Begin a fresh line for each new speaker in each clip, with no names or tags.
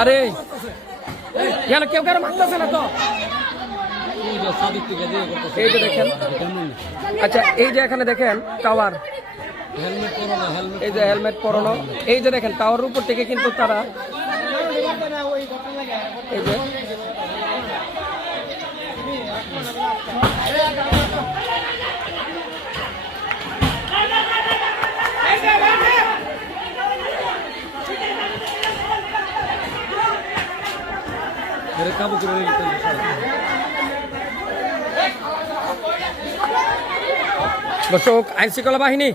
আরে কেন কেউ কেন মারতেছে না তো? এই যে দেখেন আচ্ছা এই যে এখানে দেখেন, টাওয়ার। এই যে হেলমেট পরানো। এই যে দেখেন টাওয়ার উপর থেকে কিন্তু তারা এই যে দর্শক আইন শৃঙ্খলা বাহিনী,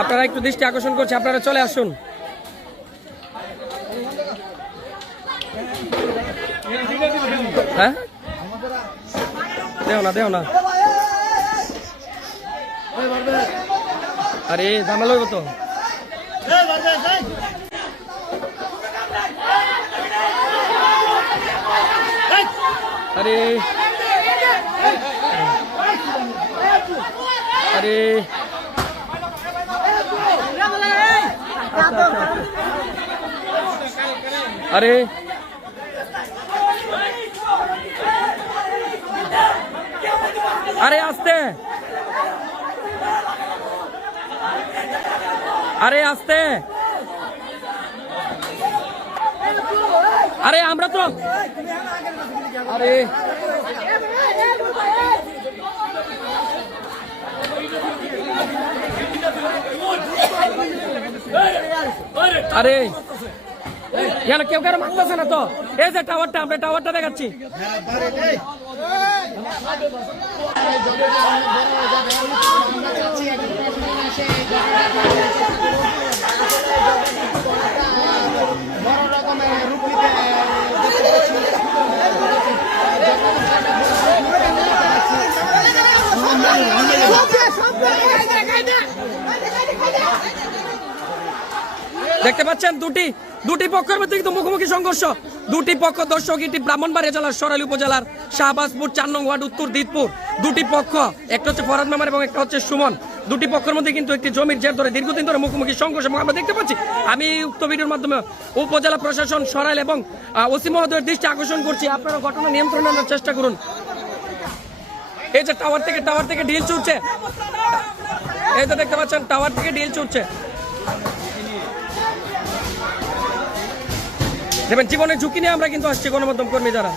আপনারা একটু দৃষ্টি আকর্ষণ করছে, আপনারা চলে আসুন। হ্যাঁ? দেও না দেও না। আরে জামা লইব তো। আরে। আরে। আরে। আরে আস্তে। আরে আস্তে। আরে, আমরা তো আরে। আরে। কেন কেউ কেন মারতেছে না তো। এই যে টাওয়ারটা আমরা টাওয়ারটা দেখাচ্ছি।
বড়
দেখতে পাচ্ছেন, দুটি দুটি পক্ষের মধ্যে কিন্তু মুখোমুখি সংঘর্ষ। দুটি পক্ষ দর্শক এটি ব্রাহ্মণবাড়িয়া জেলার সরাইল উপজেলার শাহবাজপুর, চার নং ওয়ার্ড, উত্তর দিতপুর। দুটি পক্ষ, একটা হচ্ছে ফরাদ মেমার এবং একটা হচ্ছে সুমন। দুটি পক্ষের মধ্যে কিন্তু একটি জমির জের ধরে দীর্ঘদিন ধরে মুখোমুখি সংঘর্ষ। এবং আমরা দেখতে পাচ্ছি, আমি উক্ত ভিডিওর মাধ্যমে উপজেলা প্রশাসন, সরাইল এবং ওসি মহোদয়ের দৃষ্টি আকর্ষণ করছি। আপনারা ঘটনা নিয়ন্ত্রণ আনার চেষ্টা করুন। এই যে টাওয়ার থেকে টাওয়ার থেকে ঢিল ছুটছে। এই যে দেখতে পাচ্ছেন টাওয়ার থেকে ঢিল ছুটছে। দেখবেন জীবনের ঝুঁকি নিয়ে আমরা কিন্তু আসছি গণমাধ্যম কর্মী যারা।